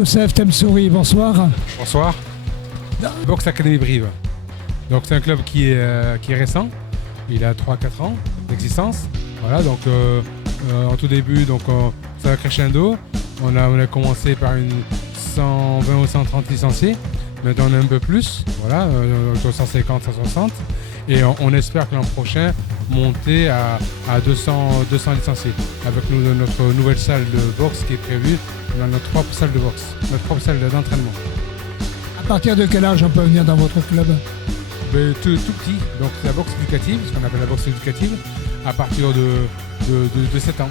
Youssef Temsouri, bonsoir. Bonsoir. Boxe Académie Brive. Donc c'est un club qui est récent. Il a 3-4 ans d'existence. Voilà, donc en tout début, donc ça va crescendo. On a commencé par une 120 ou 130 licenciés. Maintenant on est un peu plus, voilà, 150, 160. Et on espère que l'an prochain monter à 200 licenciés. Avec notre nouvelle salle de boxe qui est prévue dans notre propre salle de boxe, notre propre salle d'entraînement. À partir de quel âge on peut venir dans votre club? Tout petit, donc c'est la boxe éducative, ce qu'on appelle la boxe éducative, à partir de 7 ans.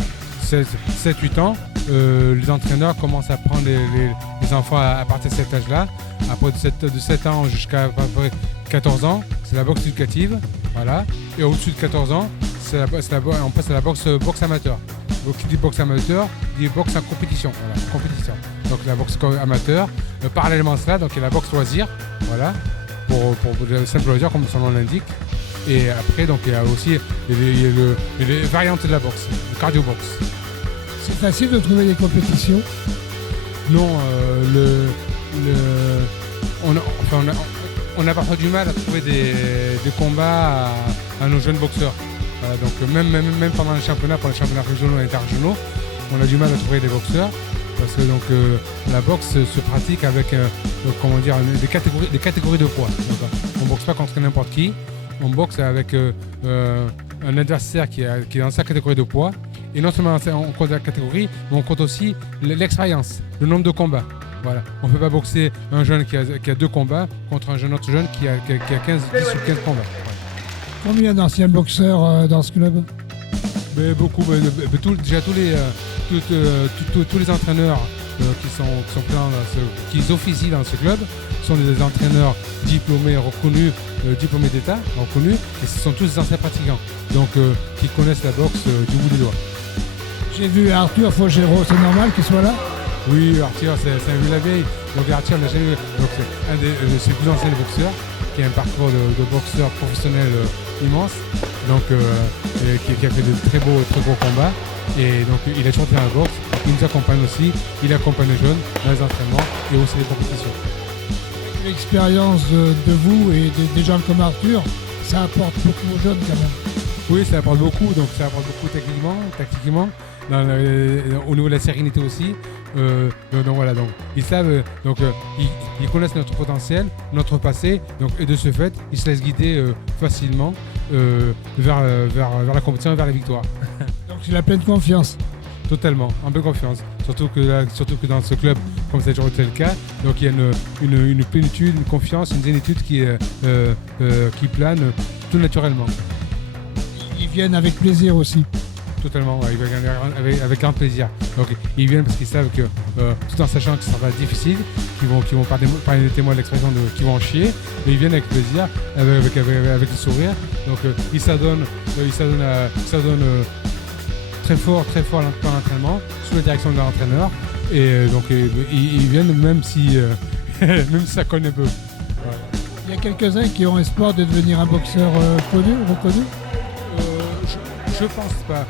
7-8 ans, les entraîneurs commencent à prendre les enfants à partir de cet âge-là. Après de 7 ans jusqu'à à peu près 14 ans, c'est la boxe éducative. Voilà. Et au-dessus de 14 ans, on passe à la boxe amateur. Donc qui dit boxe amateur, dit boxe en compétition. Voilà, compétition. Donc la boxe amateur. Parallèlement à cela, donc il y a la boxe loisir. Voilà. Pour le simple loisir, comme son nom l'indique. Et après, donc il y a aussi les variantes de la boxe, le cardio-boxe. C'est facile de trouver des compétitions? Non, on a parfois du mal à trouver des combats à nos jeunes boxeurs. Donc même pendant les championnats régionaux et interrégionaux, on a du mal à trouver des boxeurs parce que donc la boxe se pratique avec des catégories de poids. Donc, on boxe pas contre n'importe qui, on boxe avec un adversaire qui est dans sa catégorie de poids. Et non seulement on compte la catégorie, mais on compte aussi l'expérience, le nombre de combats. Voilà. On ne peut pas boxer un jeune qui a 2 combats contre un autre jeune qui a 10 ou 15 combats. Voilà. Combien d'anciens boxeurs dans ce club? Beaucoup. Déjà tous les entraîneurs qui officient dans ce club sont des entraîneurs diplômés reconnus, diplômés d'État reconnus, et ce sont tous des anciens pratiquants, donc qui connaissent la boxe du bout des doigts. J'ai vu Arthur Fogero, c'est normal qu'il soit là? Oui, Arthur, c'est un vieux la vieille. Donc Arthur, c'est un des plus anciens boxeurs, qui a un parcours de boxeur professionnel immense, donc qui a fait de très beaux combats. Et donc il a toujours fait la boxe. Il nous accompagne aussi. Il accompagne les jeunes dans les entraînements et aussi les compétitions. L'expérience de vous et des gens comme Arthur, ça apporte beaucoup aux jeunes quand même. Oui, ça apporte beaucoup. Donc ça apporte beaucoup tactiquement. Au niveau de la sérénité aussi. Donc voilà, donc ils savent, ils connaissent notre potentiel, notre passé, donc et de ce fait, ils se laissent guider facilement vers la compétition et vers la victoire. Donc il a pleine confiance. Totalement, en pleine confiance. Surtout que dans ce club, comme ça a toujours été le cas, donc il y a une plénitude, une confiance, une zénitude qui plane tout naturellement. Ils viennent avec plaisir aussi. Totalement, ouais, avec grand plaisir. Donc ils viennent parce qu'ils savent que, tout en sachant que ça va être difficile, qu'ils vont parler des témoins de l'expression qu'ils vont en chier, mais ils viennent avec plaisir, avec le sourire. Donc ils s'adonnent très fort pendant l'entraînement, sous la direction de leur entraîneur. Et donc ils viennent même si ça cogne un peu. Voilà. Il y a quelques-uns qui ont espoir de devenir un boxeur reconnu. Je pense pas.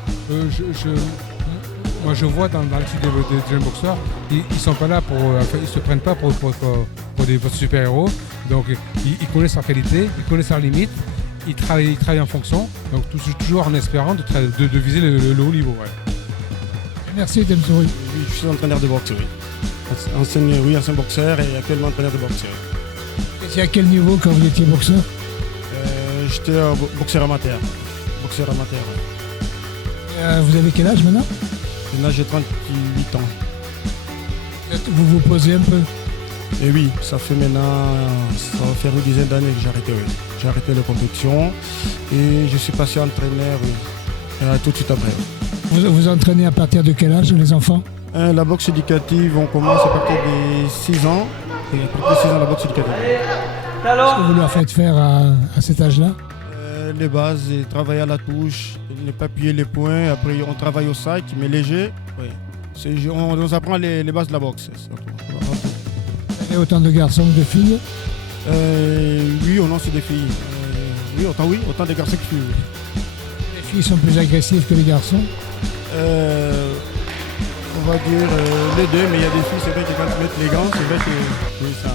Moi, je vois dans l'attitude des jeunes boxeurs, ils sont pas là ils se prennent pas pour des super-héros. Donc, ils connaissent leur qualité, ils connaissent leurs limites, ils travaillent en fonction. Donc, toujours en espérant de viser le haut niveau. Ouais. Merci, Temsouri. Oui, je suis entraîneur de boxe, oui. Ancien boxeur et actuellement entraîneur de boxe. Et c'est à quel niveau quand vous étiez boxeur? J'étais boxeur amateur. Ouais. Vous avez quel âge maintenant? Là, j'ai 38 ans. Vous vous posez un peu? Et oui, ça va faire une dizaine d'années que j'ai arrêté, oui. J'ai arrêté la compétition et je suis passé entraîneur, oui. Tout de suite après. Vous entraînez à partir de quel âge, les enfants? La boxe éducative, on commence à partir des 6 ans. Et à partir de 6 ans, la boxe éducative. Qu'est-ce que vous leur faites faire à cet âge-là? Les bases, travailler à la touche, ne pas appuyer les poings. Après, on travaille au sac, mais léger. Oui. On apprend les bases de la boxe. Vous avez autant de garçons que de filles? Oui, on a aussi des filles. Autant de garçons que de filles. Les filles sont plus agressives que les garçons? On va dire les deux, mais il y a des filles, c'est vrai que quand tu mets les gants, c'est vrai que oui, ça,